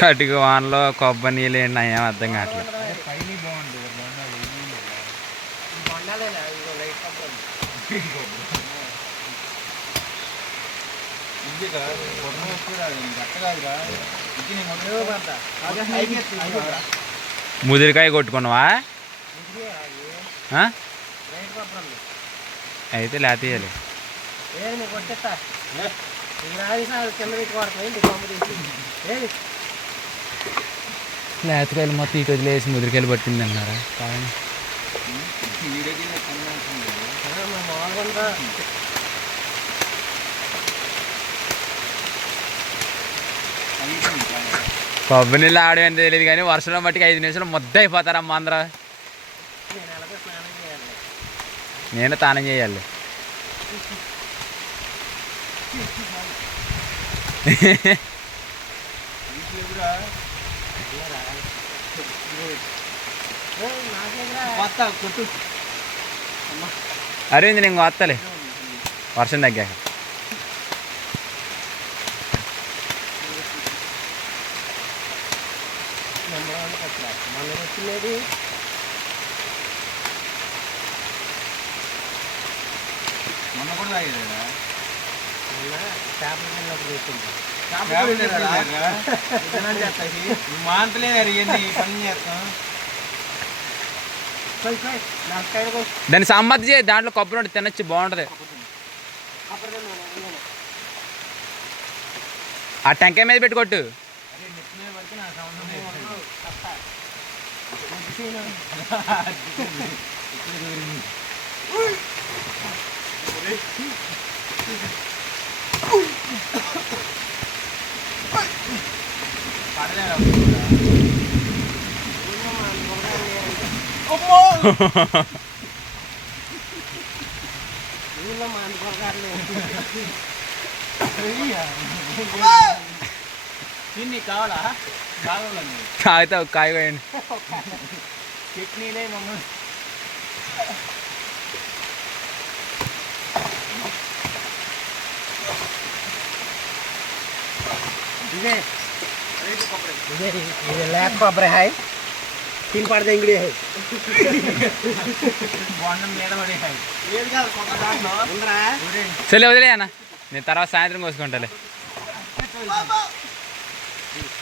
కటిక వానలో కొబ్బరి నీళ్ళు ఏంటి ఏం అర్థం కావట్లేదు. ముదిరికాయ కొట్టుకున్నావా. అయితే లేతీయాలి కొట్టేస్తా? నేతకాయలు మొత్తం ఈ వదిలేసి ముదిరికాయలు పట్టింది అన్నారా? వీడియోకి కన్నా నీళ్ళు ఆడమని తెలియదు కానీ వర్షంలో మట్టికి ఐదు నిమిషాలు ముద్ద అయిపోతారమ్మా అందరూ. నేను స్నానం చేయాలి నేను తానం చేయాలి ఇంట్లో అయ్యారా? ఏ, నాకేదిరా? కొత్త కొట్టు అరవింద్ నేను వస్తాలే వర్షం తగ్గాక. మొన్న కూడా తాగలేదా మొన్న వచ్చిందేది మొన్న కూడా తాగేదా మొన్న చేపలు వెళ్ళినప్పుడు వచ్చింది మాంటలేదు అడిగండి పని చేస్తాం. పోయి పోయి నరకాయలు పోయి దాన్ని సమ్మతి చేయి దాంట్లో కొబ్బరి ఉంటే తినొచ్చు బాగుంటుంది అప్పుడు నేను నేను ఆ టెంకాయ మీద పెట్టి కొట్టు అరే నెత్తి మీద పడితే నా సంబంధం లేదు. తప్ప ఇప్పుడే కుదిరింది. పడలేదా కూడా? ఊళ్ళో మా మునగాడు లేరంటే ఊళ్ళో మా అనుకోగారు లేరు తిని కావాలా కావాలండి కాగితే ఒక కాయ కోయండి చట్నీలే మమ్మల్ని ఇదే ఇదే ఇది లేక కొబ్బరి హాయ్ తిని పడితే ఇంగిడి హాయ్ బొండం మీద పడేసాయి ఏది కాదు కొత్త దాంట్లో ఉందరా సరే వదిలే అన్న నేను తర్వాత సాయంత్రం కోసుకుంటాలే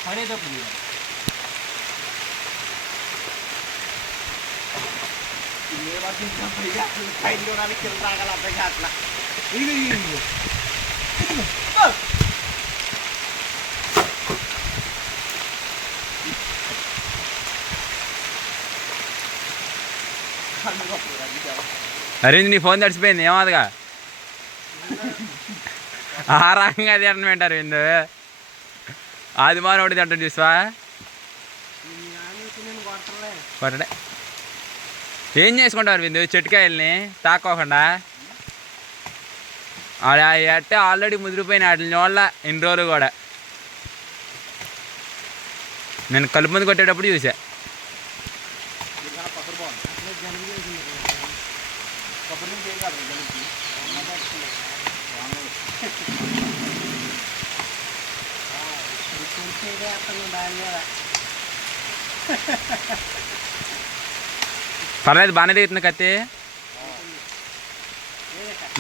పడేటప్పుడు ఏ వర్షం పైగా పైన చూడాలి కింద తాగాలి అబ్బాయి అట్లా ఇది నీ ఫోన్ తడిచిపోయింది ఏమాదిగా. ఆ రకంగా అది అరవింద్ ఆదివారం ఒకటి తింటాడు చూసావా? కొట్టడే. ఏం చేసుకుంటావు అరవింద్ చెట్టుకాయల్ని? తాక్కోకుండా? అది అట్టే ఆల్రెడీ ముదిరిపోయిన వాటిని వాళ్ళ ఇన్ని రోజులు కూడా. నేను కలుపు మంది కొట్టేటప్పుడు చూసా కొబ్బరి బాగుంది కొబ్బరి నుంచి ఏం కాదు జలుబుకి. తెలిసేదే అతను పర్లేదు బాగానే దిగుతుంది కత్తి.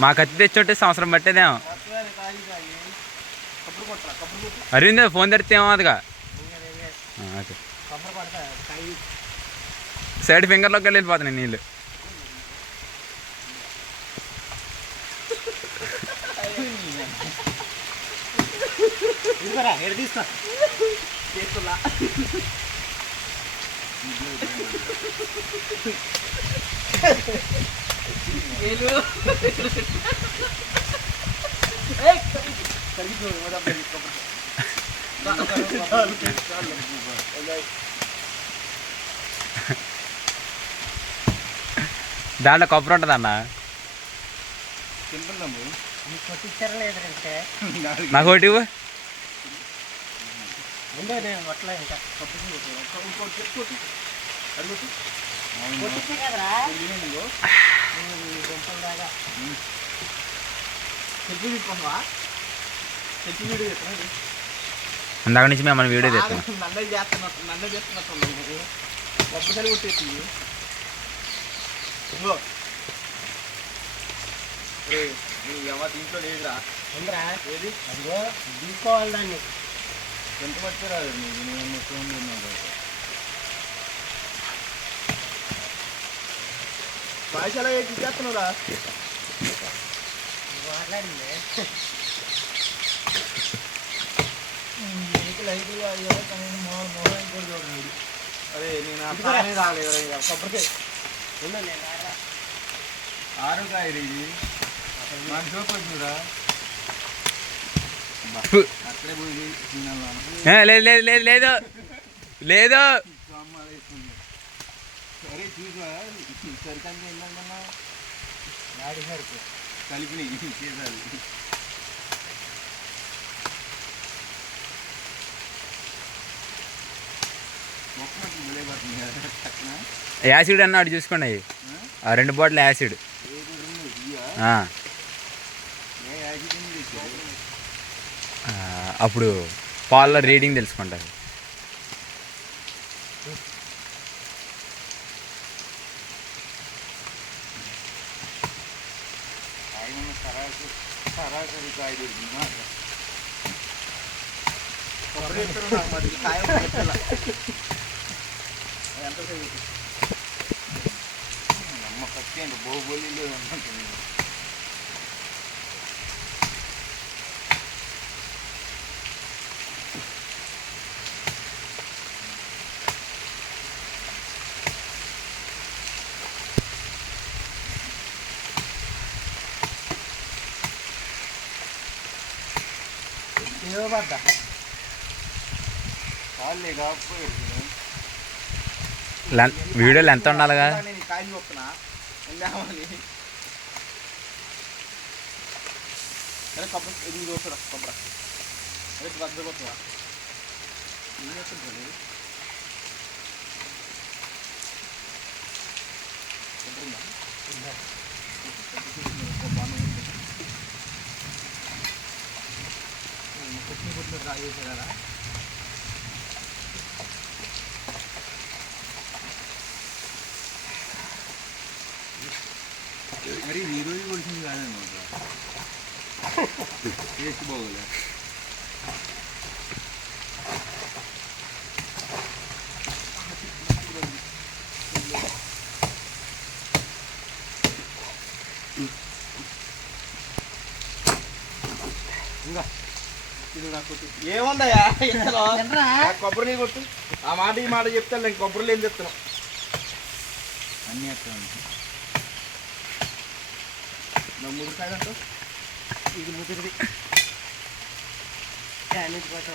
మా కత్తి తెచ్చుంటే సంవత్సరం పట్టేదేమో. అరవింద్ ఫోన్ తెరిస్తే పడతా కై సైడ్ ఫింగర్లోకి వెళ్ళిపోతున్నాయి నీళ్ళు. ఇదిగోరా ఎడ తీస్తా చేతులా ఏలు ఏయ్ కలిగిపోయి మొదలు కొబ్బరి దాంట్లో కొబ్బరి ఉంటుంది అన్న తింటున్నాము నీకు కొట్టించారా లేదంటే నాకు ఒకటి ఇవ్వు. ముందే నేను కొట్టలే ఇంకా ఇంకోటి కొట్టించే కదరా? దాకా చెప్పు వీడియో ఇందాక నుంచి మేము వీడియో నన్నే చేస్తున్నట్టు నన్నే చేస్తున్నట్టు ఉంది నువ్వు ఒక్కసారి కొట్టేసి ఇంకో నీ దీంట్లో లేదురా. ఏది? అదిగో తీసుకోవాలి దాన్ని. ఎంత పట్టుకురాదు నీకు నేను ఫోన్ పాయసాల చేస్తున్నావురా? మాట్లాడింది. అరే నేను ఆ ఇదిగోరా. పాయనే రాలేదు రా, కొబ్బరికాయ. ఉండు, నేను రారా. ఆరుకాయ ఇది. నాకు చూపొచ్చురా లేదు లేదు లేదు లేదు. లేదు. యాసిడ్ అన్నాడు చూసుకోండి అవి ఆ రెండు బాటిల్ యాసిడ్ ఏది ఉంది ఇయ్యా ఆ, ఏ యాక్సిడెంట్ తెచ్చారు ఆ, అప్పుడు పాల్లో రీడింగ్ తెలుసుకుంటారు ఆయన సరాసరి సరాసరి కాయ దొరికింది మాట కొబ్బరి ఇస్తారు అప్పుడు పాల రీడింగ్ తెలుసుకుంటారు. ఎంత సేపు? అమ్మ కత్తి అంటే బాహుబలి ఉంటుంది ఏవో పడ్డా కాళ్ళే కాకపోయారు లెన్- వీడియోలు ఎంత ఉండాలిగా నేను ఈ కాయలు చూస్తున్నా వెళ్ళామని సరే కొబ్బరి ఇది చూస్తురా కొబ్బరి అదే వద్ద కొట్టురా ఏం చేస్తుంటాడు కొబ్బరి तो गाड़ी चला रहा है अरे हीरो ही बोलते हैं गाना बोल रहा एक बोल है 뭔가 ఆ కొబ్బరి నీళ్ళు కొట్టు. ఆ మాట ఈ మాట చెప్తాను నేను కొబ్బరి లేని చెప్తాను అన్నీ నా ఇది ముదిరిది కోసం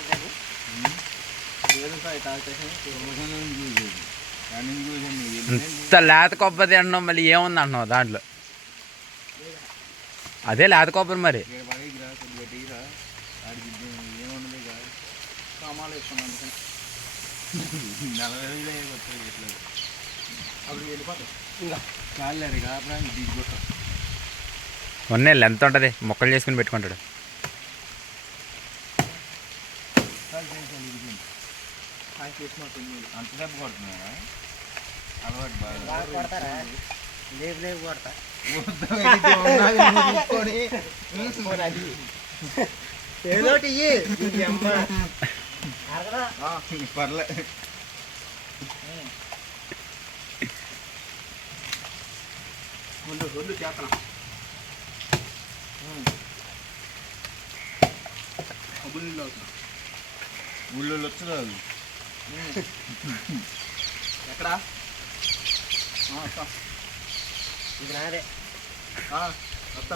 ఇంత లేత కొబ్బరి తినడం మళ్ళీ ఏముంది అంటున్నావు దాంట్లో? అదే లేత కొబ్బరి మరి. సామాన్లు వేసుకున్నాను అందుకని నలభై వేలు కొత్తది అప్పుడు వెళ్ళిపోతాం ఇంకా చాలేరు కాబట్టి దిగిపోతాం ఉన్నాయి ఎంత ఉంటుంది. మొక్కలు చేసుకుని పెట్టుకుంటాడు. అంత దెబ్బ కొడుతున్నారా అలవాటు బాగా బాగా కొడతారా లేపు లేపు కొడతా ఏదోటి పర్లే. రెండు రెండు చేతన అబ్బులు నీళ్ళు అవుతున్నా. ఊళ్ళో వచ్చు కాదు ఎక్కడా. ఇది నాదే. వస్తా.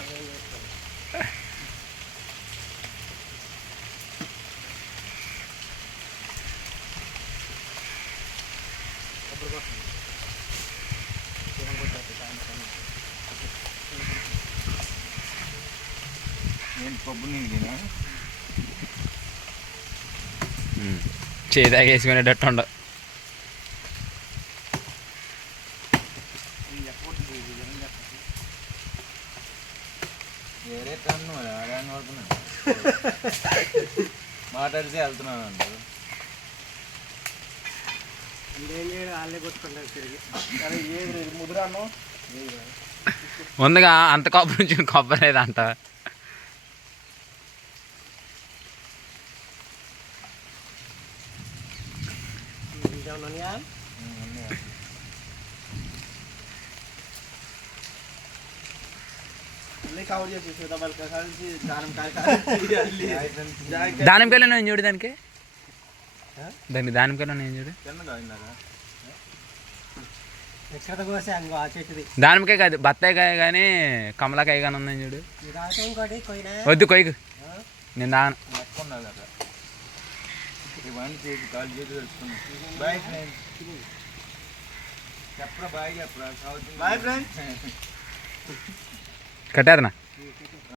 చేయి తాగేసుకునేటట్టు ఉండవు మాట్లాడితే వెళ్తున్నాను అంటారు ఇంకేం చేయడు వాళ్ళే కొట్టుకుంటారు తిరిగి అరే ఏది ముద్రాను ఉందిగా అంత కొబ్బరి నుంచి కొబ్బరి లేదంట ఇంకేమన్నా ఉన్నాయా అన్నీ కవర్ ముందుగా అంత కొబ్బరి నుంచి కొబ్బరి లేదు అంట దానిమ్మకాయలు నేను చూడు దానికి. దానికి దానిమ్మకాయలు నేను చూడు. దానిమ్మకాయ కాదు బత్తాయికాయ కానీ కమలాకాయ కానీ ఉందని చూడు. వద్దు కొయ్యకు. నేను దాను కట్టేదనా